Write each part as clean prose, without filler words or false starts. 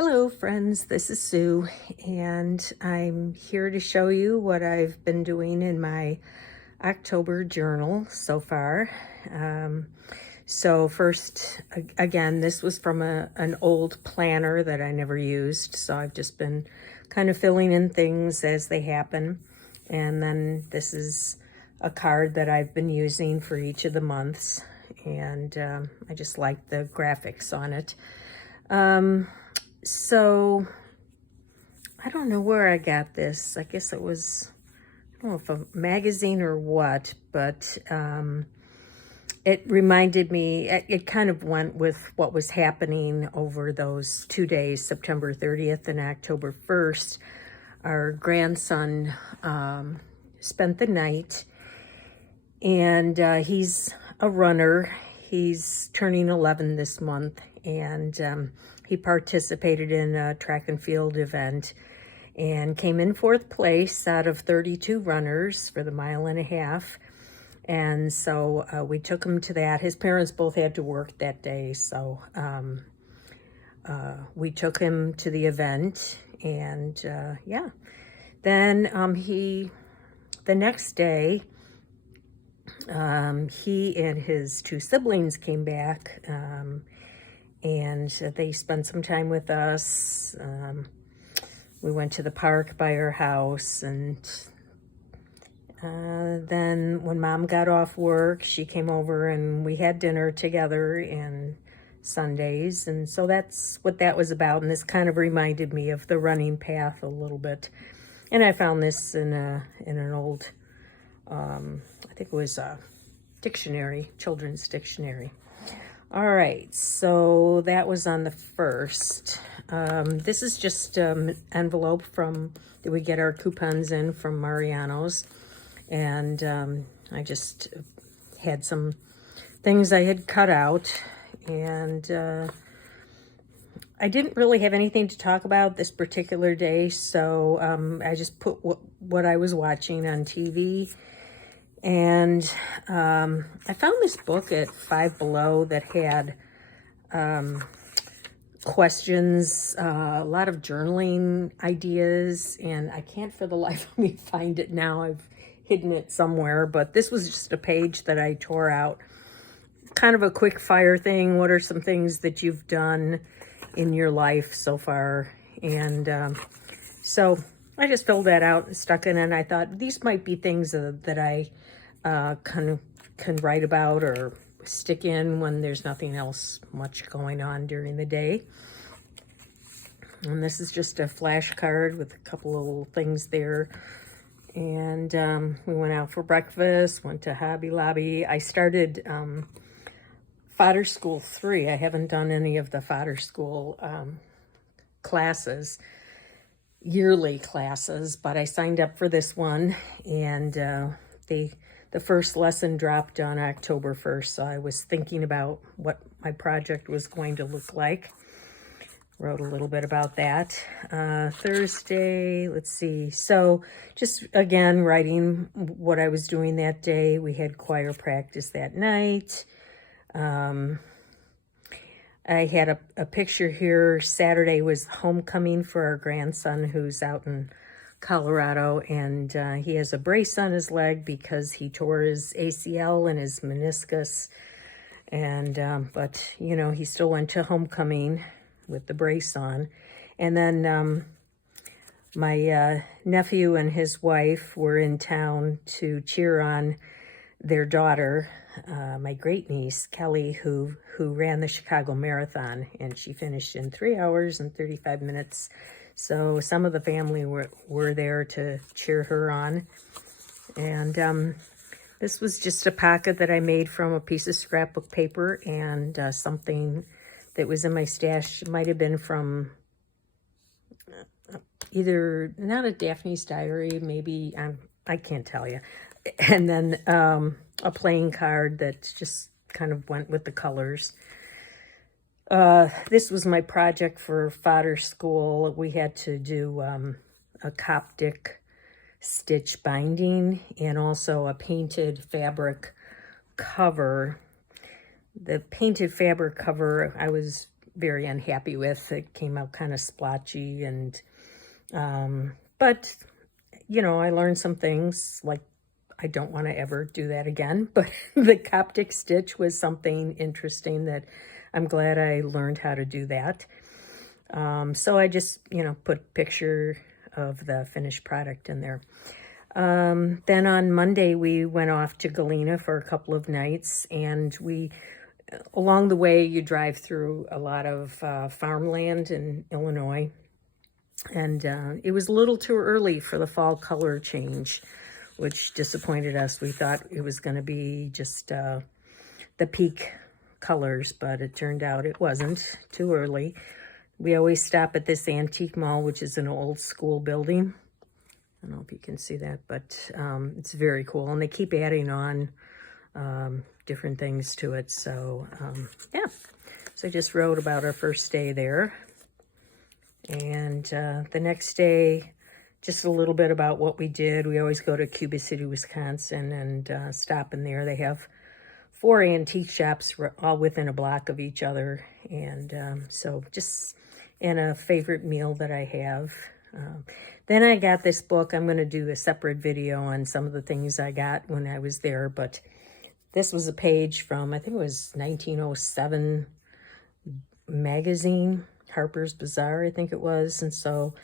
Hello friends, this is Sue, and I'm here to show you what I've been doing in my October journal so far. So first, again, this was from an old planner that I never used, so I've just been kind of filling in things as they happen. And then this is a card that I've been using for each of the months, and I just like the graphics on it. So I don't know where I got this. I guess it was, I don't know if a magazine or what, but it reminded me, it kind of went with what was happening over those 2 days, September 30th and October 1st. Our grandson spent the night, and he's a runner. He's turning 11 this month, and he participated in a track and field event and came in 4th place out of 32 runners for the 1.5 miles. And so we took him to that. His parents both had to work that day, so we took him to the event, and yeah. Then the next day, he and his 2 siblings came back, and they spent some time with us. We went to the park by our house, and then when Mom got off work, she came over and we had dinner together on Sundays, and so that's what that was about. And this kind of reminded me of the running path a little bit. And I found this in an old, I think it was a dictionary, children's dictionary. All right, so that was on the 1st. This is just an envelope that we get our coupons in from Mariano's. And I just had some things I had cut out. And I didn't really have anything to talk about this particular day, so I just put what I was watching on TV. And I found this book at Five Below that had questions, a lot of journaling ideas, and I can't for the life of me find it now. I've hidden it somewhere, but this was just a page that I tore out. Kind of a quick fire thing. What are some things that you've done in your life so far? And so I just filled that out and stuck it in, and I thought these might be things that I can write about or stick in when there's nothing else much going on during the day. And this is just a flashcard with a couple of little things there. And we went out for breakfast, went to Hobby Lobby. I started Fodder School 3. I haven't done any of the Fodder School classes, yearly classes, but I signed up for this one, and the first lesson dropped on October 1st, so I was thinking about what my project was going to look like. Wrote a little bit about that. Thursday, let's see. So just, again, writing what I was doing that day. We had choir practice that night. I had a picture here. Saturday was homecoming for our grandson who's out in Colorado, and he has a brace on his leg because he tore his ACL and his meniscus. And but you know, he still went to homecoming with the brace on. And then my nephew and his wife were in town to cheer on their daughter, my great niece Kelly, who ran the Chicago Marathon, and she finished in 3 hours and 35 minutes. So some of the family were there to cheer her on. And this was just a pocket that I made from a piece of scrapbook paper and something that was in my stash. It might have been from either, not a Daphne's Diary, maybe, I can't tell you. And then a playing card that just kind of went with the colors. This was my project for Fodder School. We had to do a Coptic stitch binding and also a painted fabric cover. The painted fabric cover I was very unhappy with. It came out kind of splotchy, and but you know, I learned some things, like I don't want to ever do that again, but the Coptic stitch was something interesting that I'm glad I learned how to do that. So I just, you know, put a picture of the finished product in there. Then on Monday, we went off to Galena for a couple of nights, and along the way, you drive through a lot of farmland in Illinois, and it was a little too early for the fall color change, which disappointed us. We thought it was going to be just the peak colors, but it turned out it wasn't. Too early. We always stop at this antique mall, which is an old school building. I don't know if you can see that, but it's very cool. And they keep adding on different things to it. So, yeah. So I just wrote about our first day there. And the next day, just a little bit about what we did. We always go to Cuba City, Wisconsin, and stop in there. They have 4 antique shops all within a block of each other. And so just, and a favorite meal that I have. Then I got this book. I'm going to do a separate video on some of the things I got when I was there. But this was a page from, I think it was 1907 magazine, Harper's Bazaar, I think it was. And so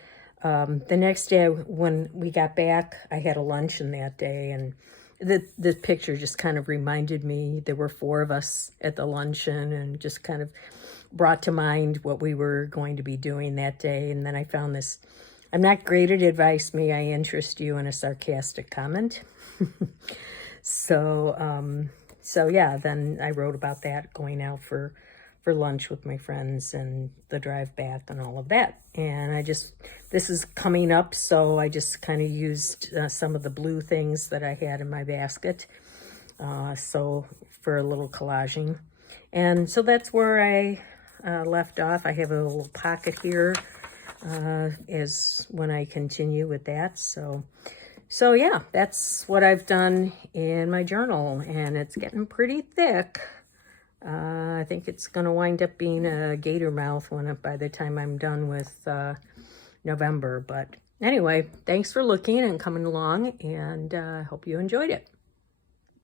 the next day when we got back, I had a luncheon that day, and the picture just kind of reminded me there were 4 of us at the luncheon, and just kind of brought to mind what we were going to be doing that day. And then I found this, "I'm not great at advice. May I interest you in a sarcastic comment?" So yeah, then I wrote about that, going out for lunch with my friends and the drive back and all of that. And this is coming up, so I just kind of used some of the blue things that I had in my basket, so for a little collaging. And so that's where I left off. I have a little pocket here as when I continue with that. So yeah, that's what I've done in my journal, and it's getting pretty thick. I think it's going to wind up being a gator mouth by the time I'm done with November. But anyway, thanks for looking and coming along, and I hope you enjoyed it.